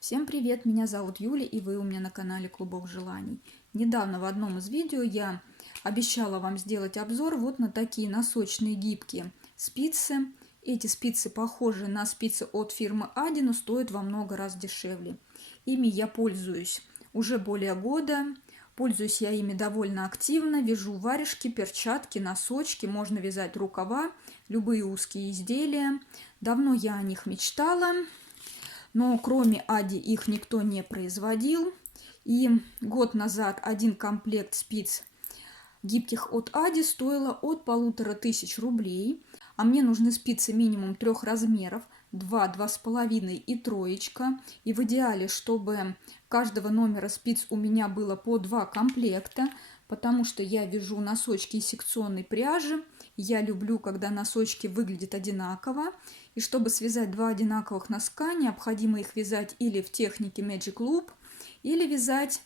Всем привет, меня зовут Юля, и вы у меня на канале Клубок Желаний. Недавно в одном из видео я обещала вам сделать обзор вот на такие носочные гибкие спицы. Эти спицы похожи на спицы от фирмы Ади, но стоят во много раз дешевле. Ими я пользуюсь уже более года. Пользуюсь я ими довольно активно. Вяжу варежки, перчатки, носочки, можно вязать рукава, любые узкие изделия. Давно я о них мечтала. Но кроме Ади их никто не производил. И год назад один комплект спиц гибких от Ади стоило от 1500 рублей. А мне нужны спицы минимум 3 размеров. 2, 2,5 и троечка. И в идеале, чтобы каждого номера спиц у меня было по 2 комплекта. Потому что я вяжу носочки из секционной пряжи. Я люблю, когда носочки выглядят одинаково. И чтобы связать 2 одинаковых носка, необходимо их вязать или в технике Magic Loop, или вязать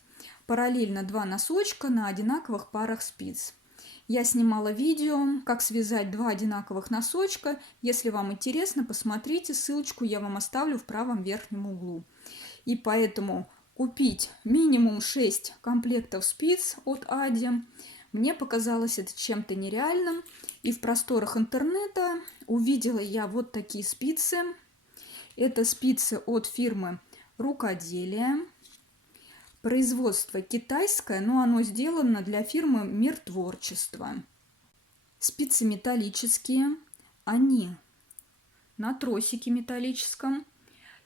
параллельно 2 носочка на одинаковых парах спиц. Я снимала видео, как связать 2 одинаковых носочка. Если вам интересно, посмотрите, ссылочку я вам оставлю в правом верхнем углу. И поэтому купить минимум 6 комплектов спиц от Ади мне показалось это чем-то нереальным. И в просторах интернета увидела я вот такие спицы. Это спицы от фирмы Рукоделие. Производство китайское, но оно сделано для фирмы Мир Творчества. Спицы металлические. Они на тросике металлическом.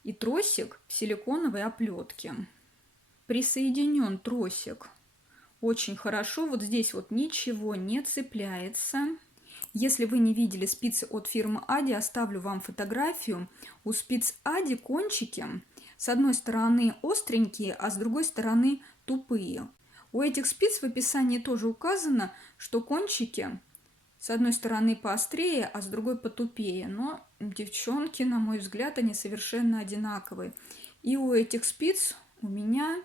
И тросик в силиконовой оплетке. Присоединен тросик очень хорошо. Вот здесь вот ничего не цепляется. Если вы не видели спицы от фирмы Ади, оставлю вам фотографию. У спиц Ади кончики с одной стороны остренькие, а с другой стороны тупые. У этих спиц в описании тоже указано, что кончики с одной стороны поострее, а с другой потупее. Но, девчонки, на мой взгляд, они совершенно одинаковые. И у этих спиц у меня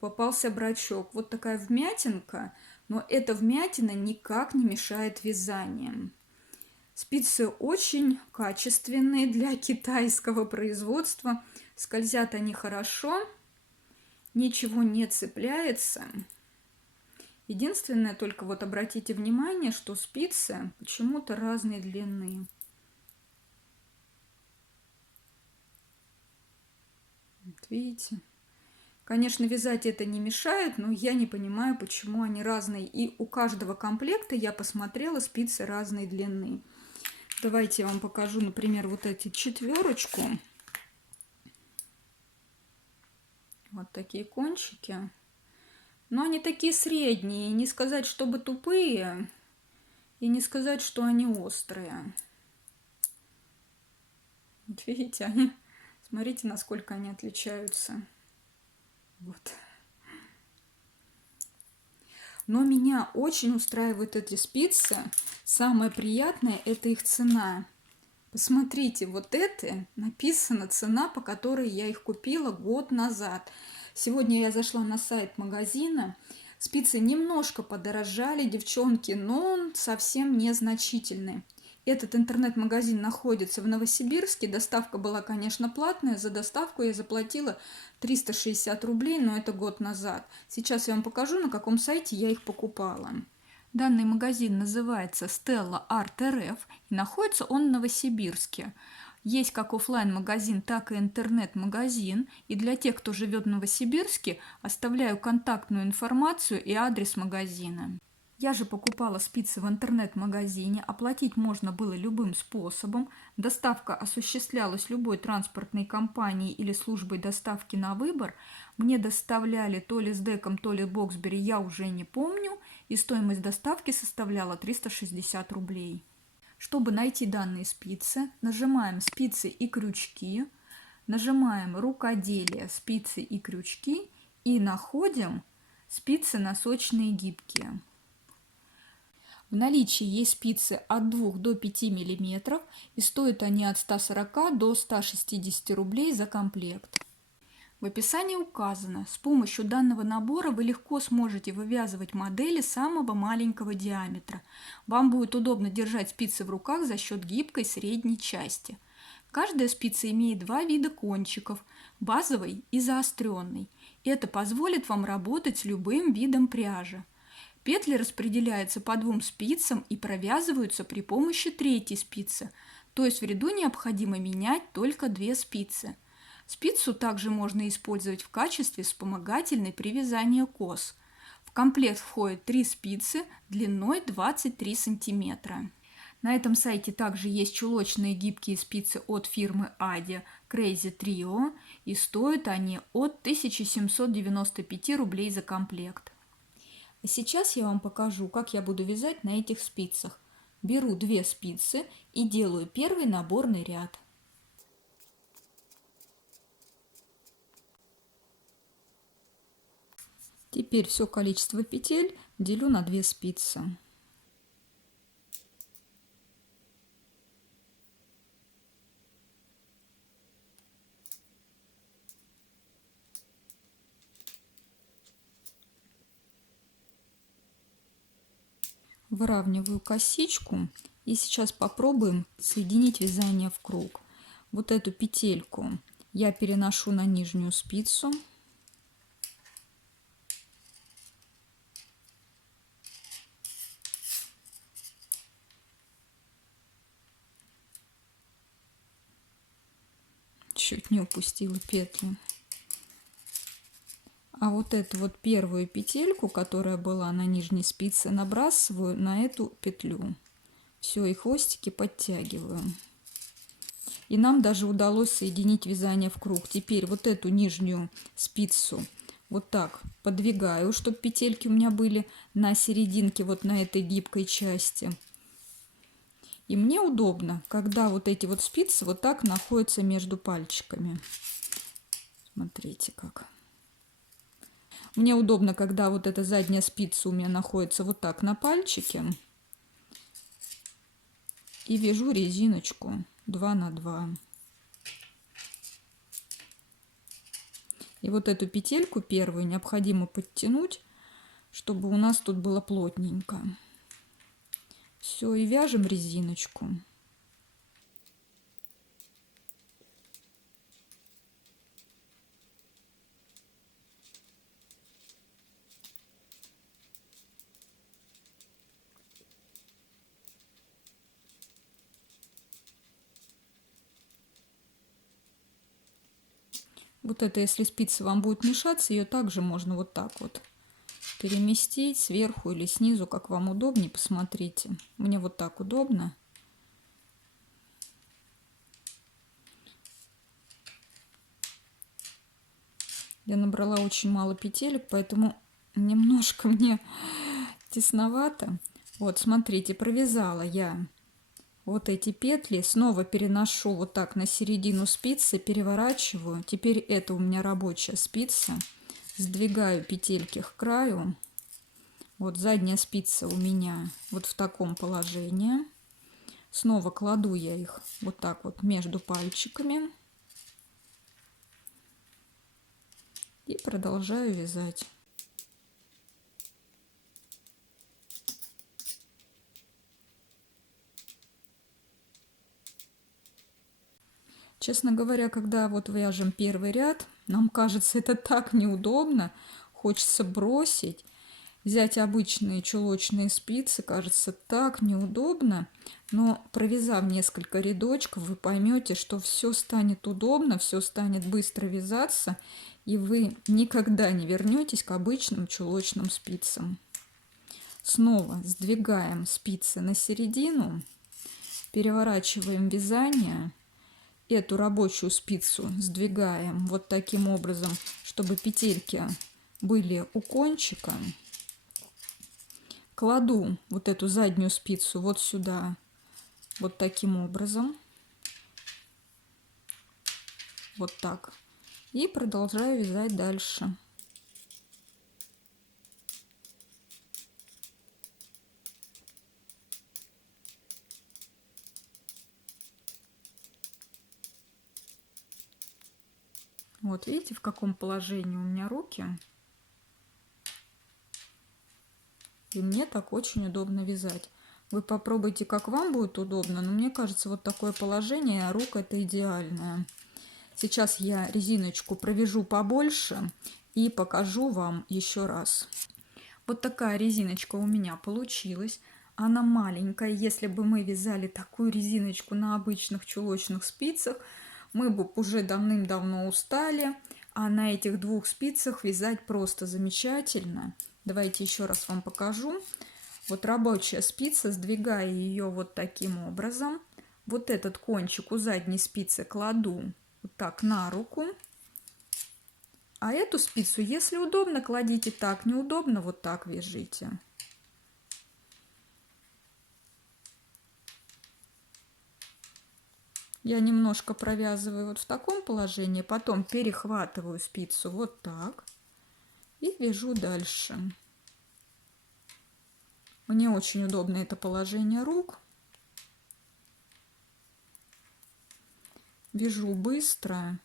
попался брачок. Вот такая вмятинка, но эта вмятина никак не мешает вязанию. Спицы очень качественные для китайского производства. Скользят они хорошо, ничего не цепляется. Единственное, только вот обратите внимание, что спицы почему-то разной длины. Вот видите? Конечно, вязать это не мешает, но я не понимаю, почему они разные. И у каждого комплекта я посмотрела, спицы разной длины. Давайте я вам покажу, например, вот эти четверочку. Вот такие кончики. Но они такие средние. Не сказать, чтобы тупые, и не сказать, что они острые. Вот видите? Смотрите, насколько они отличаются. Вот. Но меня очень устраивают эти спицы. Самое приятное – это их цена. Посмотрите, вот это написана цена, по которой я их купила год назад. Сегодня я зашла на сайт магазина. Спицы немножко подорожали, девчонки, но совсем незначительные. Этот интернет-магазин находится в Новосибирске. Доставка была, конечно, платная. За доставку я заплатила 360 рублей, но это год назад. Сейчас я вам покажу, на каком сайте я их покупала. Данный магазин называется Stella Art RF, и находится он в Новосибирске. Есть как офлайн-магазин, так и интернет-магазин. И для тех, кто живет в Новосибирске, оставляю контактную информацию и адрес магазина. Я же покупала спицы в интернет-магазине, оплатить можно было любым способом. Доставка осуществлялась любой транспортной компанией или службой доставки на выбор. Мне доставляли то ли с Деком, то ли Боксбери, я уже не помню. И стоимость доставки составляла 360 рублей. Чтобы найти данные спицы, нажимаем «Спицы и крючки», нажимаем «Рукоделие, спицы и крючки» и находим спицы носочные гибкие. В наличии есть спицы от 2 до 5 мм, и стоят они от 140 до 160 рублей за комплект. В описании указано, с помощью данного набора вы легко сможете вывязывать модели самого маленького диаметра. Вам будет удобно держать спицы в руках за счет гибкой средней части. Каждая спица имеет два вида кончиков – базовый и заостренный. Это позволит вам работать с любым видом пряжи. Петли распределяются по двум спицам и провязываются при помощи третьей спицы, то есть в ряду необходимо менять только две спицы. Спицу также можно использовать в качестве вспомогательной при вязании кос. В комплект входит 3 спицы длиной 23 см. На этом сайте также есть чулочные гибкие спицы от фирмы Adi Crazy Trio, и стоят они от 1795 рублей за комплект. А сейчас я вам покажу, как я буду вязать на этих спицах. Беру 2 спицы и делаю первый наборный ряд. Теперь все количество петель делю на 2 спицы. Выравниваю косичку и сейчас попробуем соединить вязание в круг. Вот эту петельку я переношу на нижнюю спицу. Чуть не упустила петли. А вот эту вот первую петельку, которая была на нижней спице, набрасываю на эту петлю. Все, и хвостики подтягиваю. И нам даже удалось соединить вязание в круг. Теперь вот эту нижнюю спицу вот так подвигаю, чтобы петельки у меня были на серединке, вот на этой гибкой части. И мне удобно, когда вот эти вот спицы вот так находятся между пальчиками. Смотрите как. Мне удобно, когда вот эта задняя спица у меня находится вот так на пальчике. И вяжу резиночку 2 на 2. И вот эту петельку первую необходимо подтянуть, чтобы у нас тут было плотненько. Все, и вяжем резиночку. Вот это, если спица вам будет мешаться, ее также можно вот так вот переместить сверху или снизу, как вам удобнее, посмотрите. Мне вот так удобно. Я набрала очень мало петелек, поэтому немножко мне тесновато. Вот, смотрите, провязала я вот эти петли, снова переношу вот так на середину спицы, переворачиваю. Теперь это у меня рабочая спица. Сдвигаю петельки к краю. Вот задняя спица у меня вот в таком положении. Снова кладу я их вот так вот между пальчиками. И продолжаю вязать. Честно говоря, когда вот вяжем первый ряд, нам кажется это так неудобно, хочется бросить, взять обычные чулочные спицы, кажется так неудобно, но провязав несколько рядочков, вы поймете, что все станет удобно, все станет быстро вязаться, и вы никогда не вернетесь к обычным чулочным спицам. Снова сдвигаем спицы на середину, переворачиваем вязание. Эту рабочую спицу сдвигаем вот таким образом, чтобы петельки были у кончика. Кладу вот эту заднюю спицу вот сюда, вот таким образом. Вот так. И продолжаю вязать дальше. Вот видите, в каком положении у меня руки. И мне так очень удобно вязать. Вы попробуйте, как вам будет удобно, но мне кажется, вот такое положение рук это идеальное. Сейчас я резиночку провяжу побольше и покажу вам еще раз. Вот такая резиночка у меня получилась. Она маленькая. Если бы мы вязали такую резиночку на обычных чулочных спицах, мы бы уже давным-давно устали. А на этих двух спицах вязать просто замечательно. Давайте еще раз вам покажу. Вот рабочая спица, сдвигая ее вот таким образом. Вот этот кончик у задней спицы кладу вот так на руку. А эту спицу, если удобно, кладите так, неудобно, вот так вяжите. Я немножко провязываю вот в таком положении, потом перехватываю спицу вот так и вяжу дальше. Мне очень удобно это положение рук. Вяжу быстро.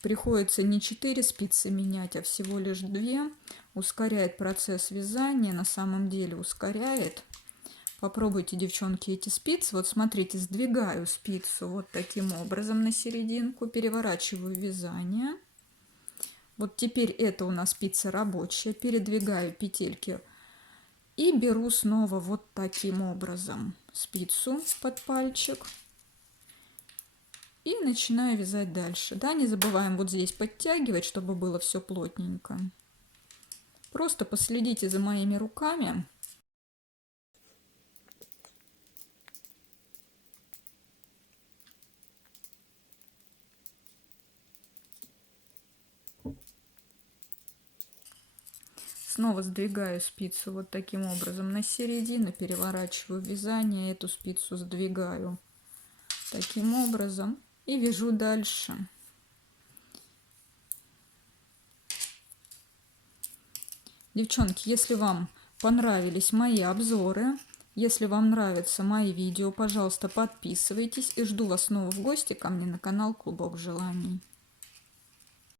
Приходится не 4 спицы менять, а всего лишь 2. Ускоряет процесс вязания, на самом деле ускоряет. Попробуйте, девчонки, эти спицы. Вот смотрите, сдвигаю спицу вот таким образом на серединку, переворачиваю вязание. Вот теперь это у нас спица рабочая. Передвигаю петельки и беру снова вот таким образом спицу под пальчик. И начинаю вязать дальше. Да, не забываем вот здесь подтягивать, чтобы было все плотненько. Просто последите за моими руками. Снова сдвигаю спицу вот таким образом на середину, переворачиваю вязание, эту спицу сдвигаю таким образом и вяжу дальше. Девчонки, если вам понравились мои обзоры, если вам нравятся мои видео, пожалуйста, подписывайтесь и жду вас снова в гости ко мне на канал Клубок Желаний.